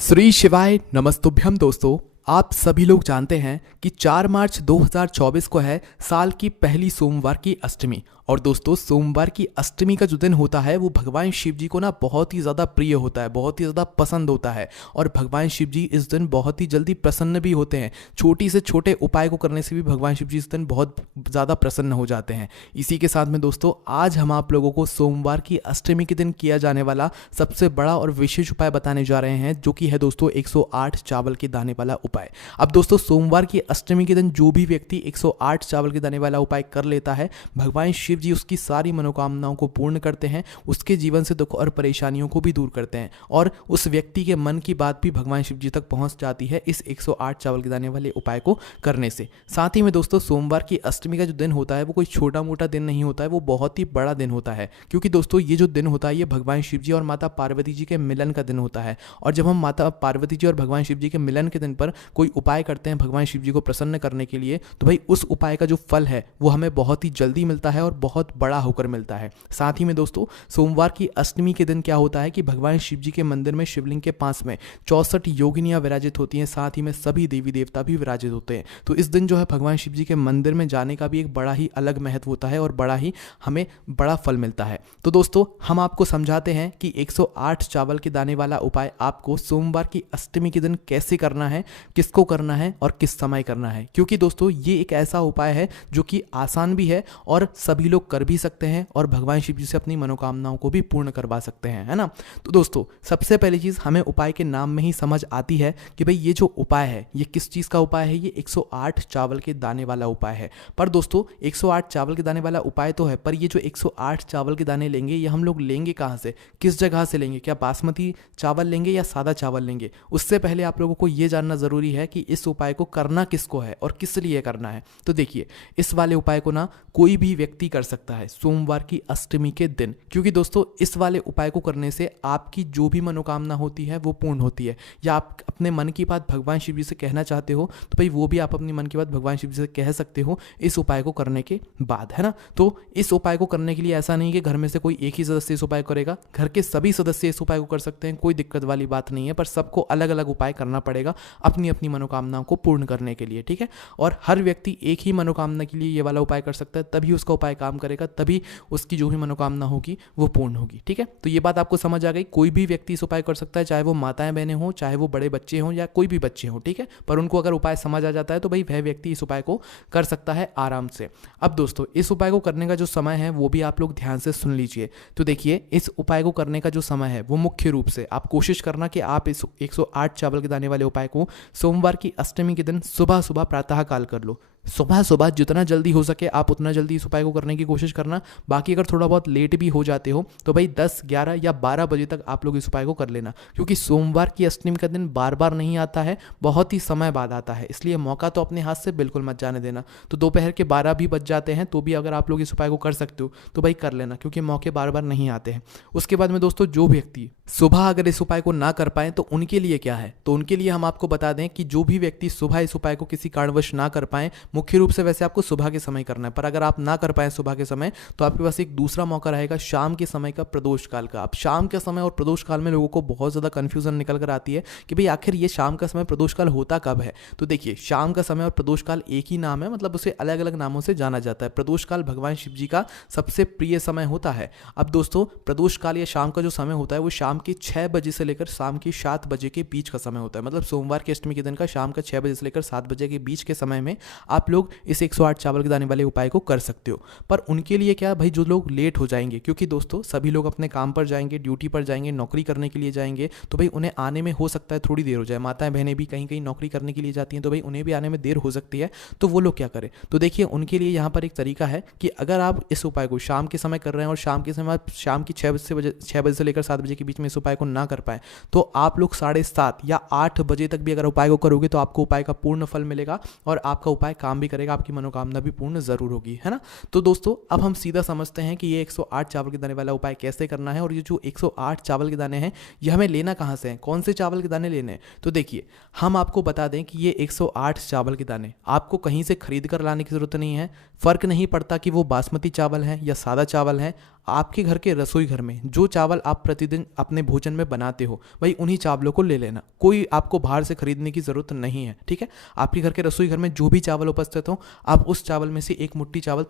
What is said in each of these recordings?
श्री शिवाय नमस्तुभ्यम दोस्तों। आप सभी लोग जानते हैं कि 4 मार्च 2024 को है साल की पहली सोमवार की अष्टमी। और दोस्तों सोमवार की अष्टमी का जो दिन होता है वो भगवान शिव जी को ना बहुत ही ज़्यादा प्रिय होता है, बहुत ही ज़्यादा पसंद होता है। और भगवान शिव जी इस दिन बहुत ही जल्दी प्रसन्न भी होते हैं। छोटी से छोटे उपाय को करने से भी भगवान शिव जी इस दिन बहुत ज़्यादा प्रसन्न हो जाते हैं। इसी के साथ में दोस्तों आज हम आप लोगों को सोमवार की अष्टमी के दिन किया जाने वाला सबसे बड़ा और विशेष उपाय बताने जा रहे हैं, जो कि है दोस्तों 108 चावल के दाने वाला उपाय। अब दोस्तों सोमवार की अष्टमी के दिन जो भी व्यक्ति 108 चावल के दाने वाला उपाय कर लेता है, भगवान शिव जी उसकी सारी मनोकामनाओं को पूर्ण करते हैं, उसके जीवन से दुख और परेशानियों को भी दूर करते हैं और उस व्यक्ति के मन की बात भी भगवान शिव जी तक पहुंच जाती है इस 108 चावल के दाने वाले उपाय को करने से। साथ ही में दोस्तों सोमवार की अष्टमी का जो दिन होता है वो कोई छोटा मोटा दिन नहीं होता है, वो बहुत ही बड़ा दिन होता है। क्योंकि दोस्तों ये जो दिन होता है ये भगवान शिव जी और माता पार्वती जी के मिलन का दिन होता है। और जब हम माता पार्वती जी और भगवान शिव जी के मिलन के दिन पर कोई उपाय करते हैं भगवान शिव जी को प्रसन्न करने के लिए, तो भाई उस उपाय का जो फल है वो हमें बहुत ही जल्दी मिलता है और बहुत बड़ा होकर मिलता है। साथ ही में दोस्तों सोमवार की अष्टमी के दिन क्या होता है कि भगवान शिव जी के मंदिर में शिवलिंग के पास में 64 योगिनियां विराजित होती हैं, साथ ही में सभी देवी देवता भी विराजित होते हैं। तो इस दिन जो है भगवान शिव जी के मंदिर में जाने का भी एक बड़ा ही अलग महत्व होता है और बड़ा ही हमें बड़ा फल मिलता है। तो दोस्तों हम आपको समझाते हैं कि 108 चावल के दाने वाला उपाय आपको सोमवार की अष्टमी के दिन कैसे करना है, किसको करना है और किस समय करना है। क्योंकि दोस्तों ये एक ऐसा उपाय है जो कि आसान भी है और सभी लोग कर भी सकते हैं और भगवान शिव जी से अपनी मनोकामनाओं को भी पूर्ण करवा सकते हैं, है ना। तो दोस्तों सबसे पहली चीज हमें उपाय के नाम में ही समझ आती है कि भाई ये जो उपाय है ये किस चीज का उपाय है। ये 108 चावल के दाने वाला उपाय है। पर दोस्तों 108 चावल के दाने वाला उपाय तो है, पर ये जो 108 चावल के दाने लेंगे ये हम लोग लेंगे कहाँ से, किस जगह से लेंगे, क्या बासमती चावल लेंगे या सादा चावल लेंगे। उससे पहले आप लोगों को ये जानना जरूरी है कि इस उपाय को करना किसको है और किस लिए करना है। तो देखिए इस वाले उपाय को ना कोई भी व्यक्ति कर सकता है सोमवार की अष्टमी के दिन। क्योंकि दोस्तों इस वाले उपाय को करने से आपकी जो भी मनोकामना होती है वो पूर्ण होती है। या आप अपने मन की बात भगवान शिव जी से कहना चाहते हो तो भाई वो भी आप अपनी मन की बात भगवान शिव जी से कह सकते हो इस उपाय को करने के बाद, है ना। तो इस उपाय को करने के लिए ऐसा नहीं कि घर में से कोई एक ही सदस्य इस उपाय करेगा, घर के सभी सदस्य इस उपाय को कर सकते हैं, कोई दिक्कत वाली बात नहीं है। पर सबको अलग अलग उपाय करना पड़ेगा अपनी अपनी मनोकामनाओं को पूर्ण करने के लिए, ठीक है। और हर व्यक्ति एक ही मनोकामना के लिए ये वाला उपाय कर सकता है, तभी उसका उपाय काम करेगा, तभी उसकी जो भी मनोकामना होगी वो पूर्ण होगी, ठीक है। तो ये बात आपको समझ आ गई। कोई भी व्यक्ति इस उपाय कर सकता है, चाहे वो माताएं बहनें हों, चाहे वो बड़े बच्चे हों या कोई भी बच्चे हों, ठीक है। पर उनको अगर उपाय समझ आ जाता है तो भाई वह व्यक्ति इस उपाय को कर सकता है आराम से। अब दोस्तों इस उपाय को करने का जो समय है वो भी आप लोग ध्यान से सुन लीजिए। तो देखिए इस उपाय को करने का जो समय है वो मुख्य रूप से आप कोशिश करना कि आप इस 108 चावल के दाने वाले उपाय को सोमवार की अष्टमी के दिन सुबह सुबह प्रातः काल कर लो। सुबह सुबह जितना जल्दी हो सके आप उतना जल्दी इस उपाय को करने की कोशिश करना। बाकी अगर थोड़ा बहुत लेट भी हो जाते हो तो भाई 10, 11 या 12 बजे तक आप लोग इस उपाय को कर लेना। क्योंकि सोमवार की अष्टमी का दिन बार बार नहीं आता है, बहुत ही समय बाद आता है, इसलिए मौका तो अपने हाथ से बिल्कुल मत जाने देना। तो दोपहर के 12 भी बज जाते हैं तो भी अगर आप लोग इस उपाय को कर सकते हो तो भाई कर लेना, क्योंकि मौके बार बार नहीं आते हैं। उसके बाद में दोस्तों जो व्यक्ति सुबह अगर इस उपाय को ना कर पाए तो उनके लिए क्या है, तो उनके लिए हम आपको बता दें कि जो भी व्यक्ति सुबह इस उपाय को किसी कारणवश ना कर पाए, मुख्य रूप से वैसे आपको सुबह के समय करना है, पर अगर आप ना कर पाए सुबह के समय तो आपके पास एक दूसरा मौका रहेगा शाम के समय का, प्रदोष काल का। अब शाम के समय और प्रदोष काल में लोगों को बहुत ज़्यादा कंफ्यूजन निकल कर आती है कि भाई आखिर ये शाम का समय प्रदोष काल होता कब है। तो देखिए शाम का समय और प्रदोष काल एक ही नाम है, मतलब उसे अलग अलग नामों से जाना जाता है। प्रदोष काल भगवान शिव जी का सबसे प्रिय समय होता है। अब दोस्तों प्रदोष काल या शाम का जो समय होता है वो शाम के 6 बजे से लेकर शाम के 7 बजे के बीच का समय होता है। मतलब सोमवार की अष्टमी के दिन का शाम का 6 बजे से लेकर 7 बजे के बीच के समय में आप लोग इस 108 चावल के दाने वाले उपाय को कर सकते हो। पर उनके लिए क्या भाई, जो लोग लेट हो जाएंगे, क्योंकि दोस्तों सभी लोग अपने काम पर जाएंगे, ड्यूटी पर जाएंगे, नौकरी करने के लिए जाएंगे, तो भाई उन्हें आने में हो सकता है थोड़ी देर हो जाए। माताएं बहनें भी कहीं कहीं नौकरी करने के लिए जाती हैं तो भाई उन्हें भी आने में देर हो सकती है। तो वो लोग क्या करें, तो देखिए उनके लिए यहाँ पर एक तरीका है कि अगर आप इस उपाय को शाम के समय कर रहे हैं और शाम के समय आप शाम की 6 बजे से लेकर 7 बजे के बीच में इस उपाय को ना कर पाए तो आप लोग 7:30 या 8 बजे तक भी अगर उपाय को करोगे तो आपको उपाय का पूर्ण फल मिलेगा और आपका उपाय काम भी करेगा, आपकी मनोकामना भी पूर्ण जरूर होगी, है ना। तो दोस्तों अब हम सीधा समझते हैं कि ये 108 चावल के दाने वाला उपाय कैसे करना है और ये जो 108 चावल के दाने हैं ये हमें लेना कहाँ से हैं, कौन से चावल के दाने लेने हैं। तो देखिए हम आपको बता दें कि ये 108 चावल के दाने आपको कहीं से खरीद कर लाने की ज़रूरत नहीं है, फ़र्क नहीं पड़ता कि वो बासमती चावल है या सादा चावल है, आपके घर के रसोई घर में जो चावल आप प्रतिदिन अपने भोजन में बनाते हो भाई उन्हीं चावलों को ले लेना, कोई आपको बाहर से खरीदने की ज़रूरत नहीं है। ठीक है, आपके घर के रसोई घर में जो भी चावल उपस्थित हो, आप उस चावल में से एक मुट्ठी चावल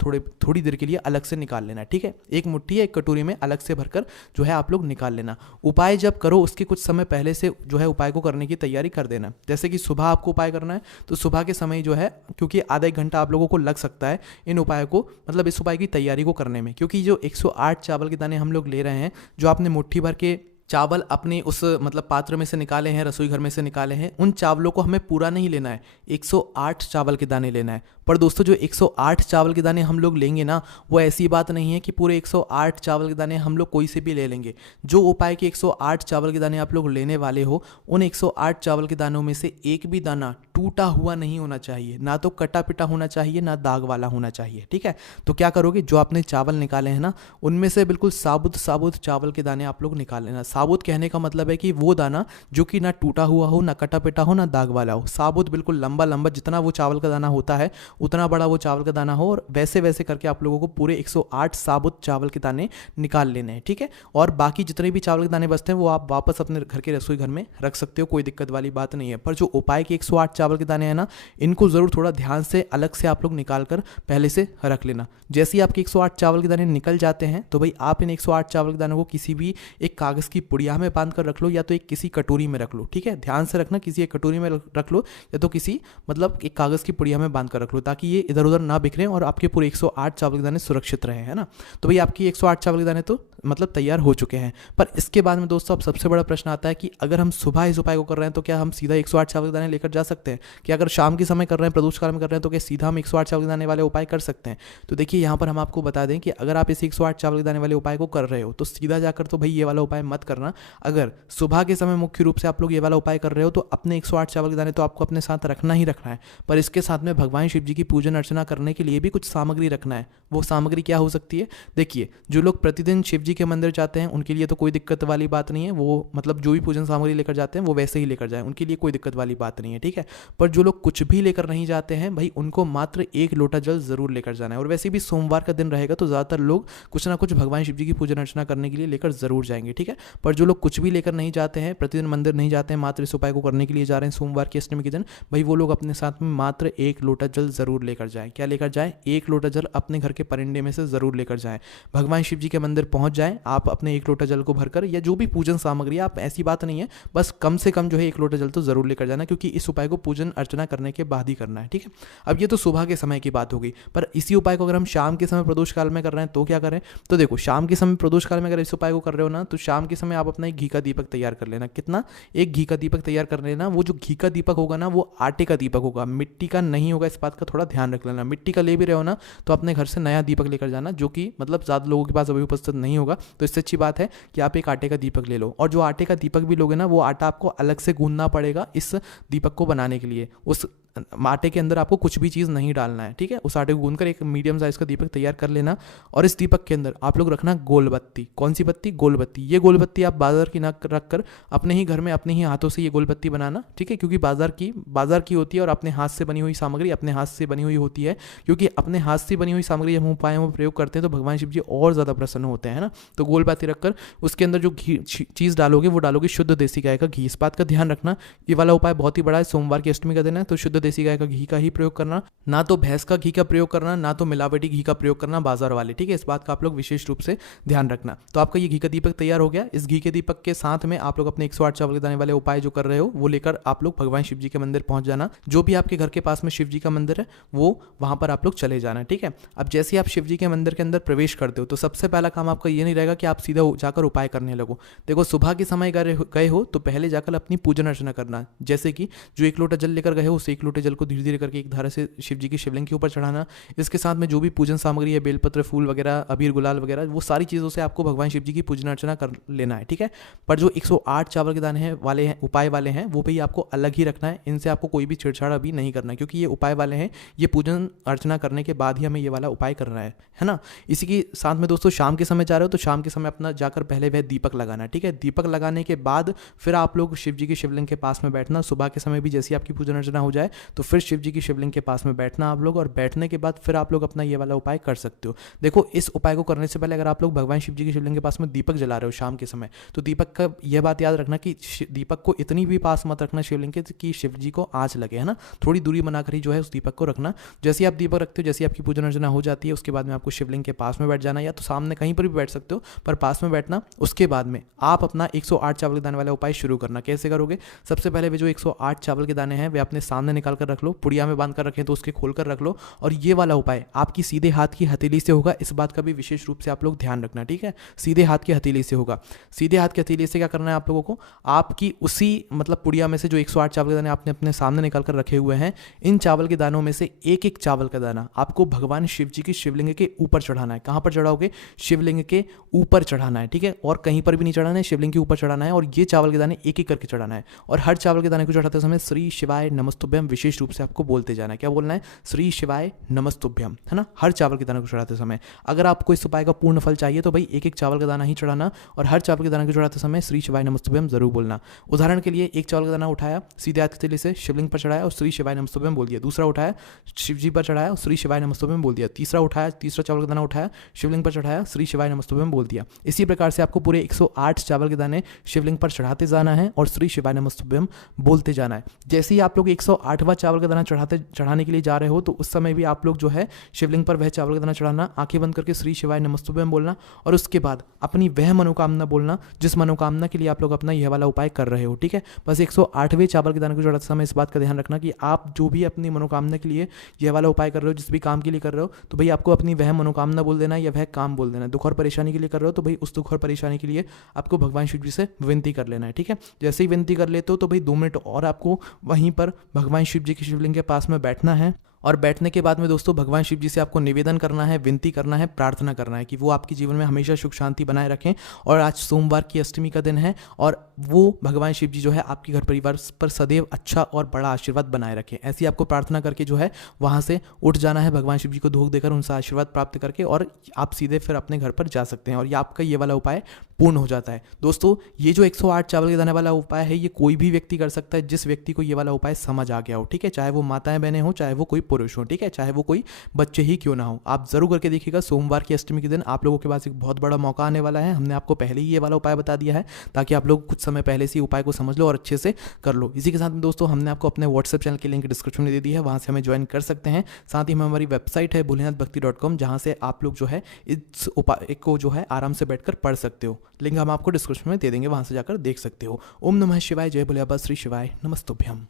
थोड़ी देर के लिए अलग से निकाल लेना। ठीक है, एक मुट्ठी या एक कटोरी में अलग से भरकर जो है आप लोग निकाल लेना। उपाय जब करो उसके कुछ समय पहले से जो है उपाय को करने की तैयारी कर देना। जैसे कि सुबह आपको उपाय करना है तो सुबह के समय जो है, क्योंकि आधा एक घंटा आप लोगों को लग सकता है इन उपायों को, मतलब इस उपाय की तैयारी को करने में, क्योंकि जो 108 चावल के दाने हम लोग ले रहे हैं, जो आपने मुट्ठी भर के चावल अपने उस मतलब पात्र में से निकाले हैं, रसोई घर में से निकाले हैं, उन चावलों को हमें पूरा नहीं लेना है, 108 चावल के दाने लेना है। पर दोस्तों जो 108 चावल के दाने हम लोग लेंगे ना, वो ऐसी बात नहीं है कि पूरे 108 चावल के दाने हम लोग कोई से भी ले लेंगे। जो उपाय के 108 चावल के दाने आप लोग लेने वाले हो, उन 108 चावल के दानों में से एक भी दाना टूटा हुआ नहीं होना चाहिए, ना तो कटा पिटा होना चाहिए, ना दाग वाला होना चाहिए। ठीक है, तो क्या करोगे, जो आपने चावल निकाले हैं ना, उनमें से बिल्कुल साबुत साबुत चावल के दाने आप लोग निकाल लेना। साबुत कहने का मतलब है कि वो दाना जो कि ना टूटा हुआ हो, ना कटा पिटा हो, ना दाग वाला हो, साबुत बिल्कुल लंबा लंबा, जितना वो चावल का दाना होता है उतना बड़ा वो चावल का दाना हो, और वैसे वैसे करके आप लोगों को पूरे 108 साबुत चावल के दाने निकाल लेने हैं। ठीक है, और बाकी जितने भी चावल के दाने बचते हैं वो आप वापस अपने घर के रसोई घर में रख सकते हो, कोई दिक्कत वाली बात नहीं है। पर जो उपाय के 108 चावल के दाने हैं ना, इनको ज़रूर थोड़ा ध्यान से अलग से आप लोग निकाल कर पहले से रख लेना। जैसे ही आपके 108 चावल के दाने निकल जाते हैं तो भाई आप इन 108 चावल के दानों को किसी भी एक कागज़ की पुड़िया में बांध कर रख लो, या तो एक किसी कटोरी में रख लो। ठीक है, ध्यान से रखना, किसी एक कटोरी में रख लो, या तो किसी मतलब एक कागज़ की पुड़िया में बांध कर रख लो, ताकि ये इधर उधर ना बिखरें और आपके पूरे 108 चावल के दाने सुरक्षित रहे, है ना। तो भाई आपकी 108 चावल के दाने तो मतलब तैयार हो चुके हैं। पर इसके बाद में दोस्तों अब सबसे बड़ा प्रश्न आता है कि अगर हम सुबह इस उपाय को कर रहे हैं तो क्या हम सीधा 108 चावल के दाने लेकर जा सकते हैं? कि अगर शाम के समय कर रहे हैं, प्रदोष काल में कर रहे हैं, तो क्या सीधा हम 108 चावल के दाने वाले उपाय कर सकते हैं? तो देखिए यहाँ पर हम आपको बता दें कि अगर आप इस 108 चावल के दाने वाले उपाय को कर रहे हो तो सीधा जाकर तो भाई ये वाला उपाय मत करना। अगर सुबह के समय मुख्य रूप से आप लोग ये वाला उपाय कर रहे हो तो अपने 108 चावल के दाने तो आपको अपने साथ रखना ही रखना है, पर इसके साथ में भगवान शिव जी की पूजन अर्चना करने के लिए भी कुछ सामग्री रखना है। वो सामग्री क्या हो सकती है? देखिए, जो लोग प्रतिदिन शिव जी के मंदिर जाते हैं उनके लिए तो कोई दिक्कत वाली बात नहीं है, वो मतलब जो भी पूजन सामग्री लेकर जाते हैं वो वैसे ही लेकर जाएं, उनके लिए कोई दिक्कत वाली बात नहीं है। ठीक है, पर जो लोग कुछ भी लेकर नहीं जाते हैं भाई, उनको मात्र 1 लोटा जल जरूर लेकर जाना है। और वैसे भी सोमवार का दिन रहेगा तो ज़्यादातर लोग कुछ ना कुछ भगवान शिव जी की पूजन अर्चना करने के लिए लेकर जरूर जाएंगे। ठीक है, पर जो लोग कुछ भी लेकर नहीं जाते हैं, प्रतिदिन मंदिर नहीं जाते हैं, मात्र इस उपाय को करने के लिए जा रहे हैं सोमवार की अष्टमी के दिन, भाई वो लोग अपने साथ में मात्र 1 लोटा जल जरूर लेकर जाएं। क्या लेकर जाएं? 1 लोटा जल अपने घर के परिंडे में से जरूर लेकर जाएं। भगवान शिव जी के मंदिर पहुंच जाएं, आप अपने 1 लोटा जल को भरकर, या जो भी पूजन सामग्री, आप ऐसी बात नहीं है, बस कम से कम जो है 1 लोटा जल तो जरूर लेकर जाना, क्योंकि इस उपाय को पूजन अर्चना करने के बाद ही करना है। ठीक है, अब ये तो सुबह के समय की बात हो गई, पर इसी उपाय को अगर हम शाम के समय प्रदोष काल में कर रहे हैं तो क्या करें? तो देखो, शाम के समय प्रदोष काल में अगर इस उपाय को कर रहे हो ना, तो शाम के समय आप अपना एक घी का दीपक तैयार कर लेना। कितना? एक घी का दीपक तैयार कर लेना। वो जो घी का दीपक होगा ना, वो आटे का दीपक होगा, मिट्टी का नहीं होगा, इस बात का थोड़ा ध्यान रख लेना। मिट्टी का ले भी रहे हो ना तो अपने घर से नया दीपक लेकर जाना, जो कि मतलब ज़्यादा लोगों के पास अभी उपस्थित नहीं होगा, तो इससे अच्छी बात है कि आप एक आटे का दीपक ले लो। और जो आटे का दीपक भी लोगे ना, वो आटा आपको अलग से गूंदना पड़ेगा इस दीपक को बनाने के लिए। उस आटे के अंदर आपको कुछ भी चीज़ नहीं डालना है। ठीक है, उस आटे को गूंद कर एक मीडियम साइज का दीपक तैयार कर लेना, और इस दीपक के अंदर आप लोग रखना गोल बत्ती। कौन सी बत्ती? गोल बत्ती। ये गोल बत्ती आप बाजार की ना रख कर अपने ही घर में अपने ही हाथों से ये गोल बत्ती बनाना। ठीक है, क्योंकि बाजार की होती है और अपने हाथ से बनी हुई सामग्री अपने हाथ से बनी हुई होती है, क्योंकि अपने हाथ से बनी हुई सामग्री हम उपायों में प्रयोग करते हैं तो भगवान शिव जी और ज़्यादा प्रसन्न होते हैं, है ना। तो गोल बत्ती रखकर उसके अंदर जो घी चीज़ डालोगे वो डालोगे शुद्ध देसी गाय का घी। इस बात का ध्यान रखना, ये वाला उपाय बहुत ही बड़ा है, सोमवार की अष्टमी का दिन है, तो शुद्ध देसी गाय का घी का ही प्रयोग करना, ना तो भैंस का घी का प्रयोग करना, ना तो मिलावटी घी का प्रयोग करना बाजार वाले। ठीक है, इस बात का आप लोग विशेष रूप से ध्यान रखना। तो आपका ये घी का दीपक तैयार हो गया। इस घी के दीपक के साथ में आप लोग अपने 108 चावल के दाने वाले उपाय जो कर रहे हो वो लेकर आप लोग भगवान शिव जी के मंदिर पहुंच जाना। जो भी आपके घर के पास में शिव जी का मंदिर है वो वहां पर आप लोग चले जाना। ठीक है, अब जैसे आप शिव जी के मंदिर के अंदर प्रवेश करते हो तो सबसे पहला काम आपका ये नहीं रहेगा कि आप सीधा जाकर उपाय करने लगो। देखो, सुबह के समय गए हो तो पहले जाकर अपनी पूजन अर्चना करना। जैसे कि जो 1 लोटा जल लेकर गए हो उस 1 लोटे जल को धीरे धीरे करके एक धारा से शिव जी की शिवलिंग के ऊपर चढ़ाना। इसके साथ में जो भी पूजन सामग्री है, बेलपत्र, फूल वगैरह, अबीर गुलाल वगैरह, वो सारी चीज़ों से आपको भगवान शिव जी की पूजन अर्चना कर लेना है। ठीक है, पर जो 108 चावल के दाने वाले हैं, उपाय वाले हैं, वो भी आपको अलग ही रखना है। इनसे आपको कोई भी छेड़छाड़ अभी नहीं करना है, क्योंकि ये उपाय वाले हैं, ये पूजन अर्चना करने के बाद ही हमें ये वाला उपाय करना है ना। इसी के साथ में दोस्तों शाम के समय जा रहे हो तो शाम के समय अपना जाकर पहले वह दीपक लगाना। ठीक है, दीपक लगाने के बाद फिर आप लोग शिव जी की शिवलिंग के पास में बैठना। सुबह के समय भी जैसी आपकी पूजन अर्चना हो जाए तो फिर शिव जी की शिवलिंग के पास में बैठना आप लोग, और बैठने के बाद फिर आप लोग अपना ये वाला उपाय कर सकते हो। देखो, इस उपाय को करने से पहले अगर आप लोग भगवान शिव जी की शिवलिंग के पास में दीपक जला रहे हो शाम के समय, तो दीपक का यह बात याद रखना कि दीपक को इतनी भी पास मत रखना शिवलिंग के कि शिव जी को आँच लगे, है ना। थोड़ी दूरी बनाकर ही जो है उस दीपक को रखना। जैसे आप दीपक रखते हो, जैसे आपकी पूजन अर्चना हो जाती है, उसके बाद में आपको शिवलिंग के पास में बैठ जाना, या तो सामने कहीं पर भी बैठ सकते हो, पर पास में बैठना। उसके बाद में आप अपना 108 चावल के दाने वाला उपाय शुरू करना। कैसे करोगे? सबसे पहले वे जो 108 चावल के दाने हैं वे अपने सामने निकाल कर रख लो, पुड़िया में बांध कर रखें तो उसके खोल कर रख लो, और ये वाला उपाय आपकी सीधे हाथ की हथेली से होगा। इस बात का भी विशेष रूप से आप लोग ध्यान रखना, ठीक है। सीधे हाथ की हथेली से होगा। सीधे हाथ की हथेली से क्या करना है आप लोगों को? आपकी उसी मतलब पुड़िया में से जो 108 चावल के दाने आपने अपने सामने निकाल कर रखे हुए हैं, इन चावल के दानों में से एक एक चावल का दाना आपको भगवान शिव जी की शिवलिंग के ऊपर चढ़ाना है। कहां पर चढ़ाओगे? शिवलिंग के ऊपर चढ़ाना है, ठीक है। और कहीं पर भी नहीं चढ़ाना है, शिवलिंग के ऊपर चढ़ाना है, और ये चावल के दाने एक एक करके चढ़ाना है। और हर चावल के दाने को चढ़ाते समय श्री शिवाय नमस्तुभ्यम विशेष रूप से आपको बोलते जाना है। क्या बोलना है? श्री शिवाय नमस्तुभ्यम, है ना, हर चावल के दाने को चढ़ाते समय। अगर आपको इस उपाय का पूर्ण फल चाहिए तो भाई एक एक चावल का दाना ही चढ़ाना, और हर चावल के दाने को चढ़ाते समय श्री शिवाय नमस्तुभ्यम जरूर बोलना। उदाहरण के लिए, एक चावल का दाना उठाया, सीधे हाथ की हथेली से शिवलिंग पर चढ़ाया और श्री शिवाय नमस्तुभ्यम बोल दिया। दूसरा उठाया, शिव जी पर चढ़ाया और श्री शिवाय नमस्तुभ्यम बोल दिया। तीसरा उठाया, तीसरा चावल का दाना उठाया, शिवलिंग पर चढ़ाया, श्री शिवाय नमस्तुभ्यम बोल दिया। इसी प्रकार से आपको पूरे 108 चावल के दाने शिवलिंग पर चढ़ाते जाना है और श्री शिवाय नमस्तुभ्यम बोलते जाना है। जैसे ही आप लोग 108वां चावल का दाना चढ़ाने के लिए जा रहे हो, तो उस समय भी आप लोग जो है शिवलिंग पर वह चावल का दाना चढ़ाना, आंखें बंद करके श्री शिवाय नमस्तुभ्यम बोलना, और उसके बाद अपनी वह मनोकामना बोलना जिस मनोकामना के लिए आप लोग अपना यह वाला उपाय कर रहे हो, ठीक है। बस 108वें चावल के दाने को चढ़ाते समय इस बात का ध्यान रखना कि आप जो भी अपनी मनोकामना के लिए यह वाला उपाय कर रहे हो, जिस भी काम के लिए कर रहे हो, तो भाई आपको अपनी वह मनोकामना बोल देना है या वह काम बोल देना है। दुख और परेशानी के लिए कर रहे हो तो भाई उस दुख और परेशानी के लिए आपको भगवान शिव जी से विनती कर लेना है, ठीक है। जैसे ही विनती कर लेते हो तो भाई 2 मिनट और आपको वहीं पर भगवान शिव जी की शिवलिंग के पास में बैठना है, और बैठने के बाद में दोस्तों भगवान शिव जी से आपको निवेदन करना है, विनती करना है, प्रार्थना करना है कि वो आपके जीवन में हमेशा सुख शांति बनाए रखें। और आज सोमवार की अष्टमी का दिन है, और वो भगवान शिव जी जो है आपके घर परिवार पर सदैव अच्छा और बड़ा आशीर्वाद बनाए रखें। ऐसी आपको प्रार्थना करके जो है वहाँ से उठ जाना है, भगवान शिव जी को धूप देकर उनसे आशीर्वाद प्राप्त करके, और आप सीधे फिर अपने घर पर जा सकते हैं, और ये आपका ये वाला उपाय पूर्ण हो जाता है। दोस्तों, ये जो 108 चावल के दाने वाला उपाय है, ये कोई भी व्यक्ति कर सकता है जिस व्यक्ति को ये वाला उपाय समझ आ गया हो, ठीक है। चाहे वो माताएं बहनें हो, चाहे वो कोई पुरुष हो, ठीक है, चाहे वो कोई बच्चे ही क्यों ना हो, आप जरूर करके देखिएगा। सोमवार की अष्टमी के दिन आप लोगों के पास एक बहुत बड़ा मौका आने वाला है। हमने आपको पहले ही ये वाला उपाय बता दिया है ताकि आप लोग कुछ समय पहले से उपाय को समझ लो और अच्छे से कर लो। इसी के साथ में दोस्तों हमने आपको अपने व्हाट्सएप चैनल की लिंक डिस्क्रिप्शन में दे दी है, वहाँ से हमें ज्वाइन कर सकते हैं। साथ ही हमारी वेबसाइट है भोलेनाथभक्ति.com, जहाँ से आप लोग जो है इस उपाय को जो है आराम से बैठकर पढ़ सकते हो। लिंक हम आपको डिस्क्रिप्शन में दे देंगे, वहाँ से जाकर देख सकते हो। ओम नमः शिवाय, जय भोले बाबा, श्री शिवाय नमस्तुभ्यम।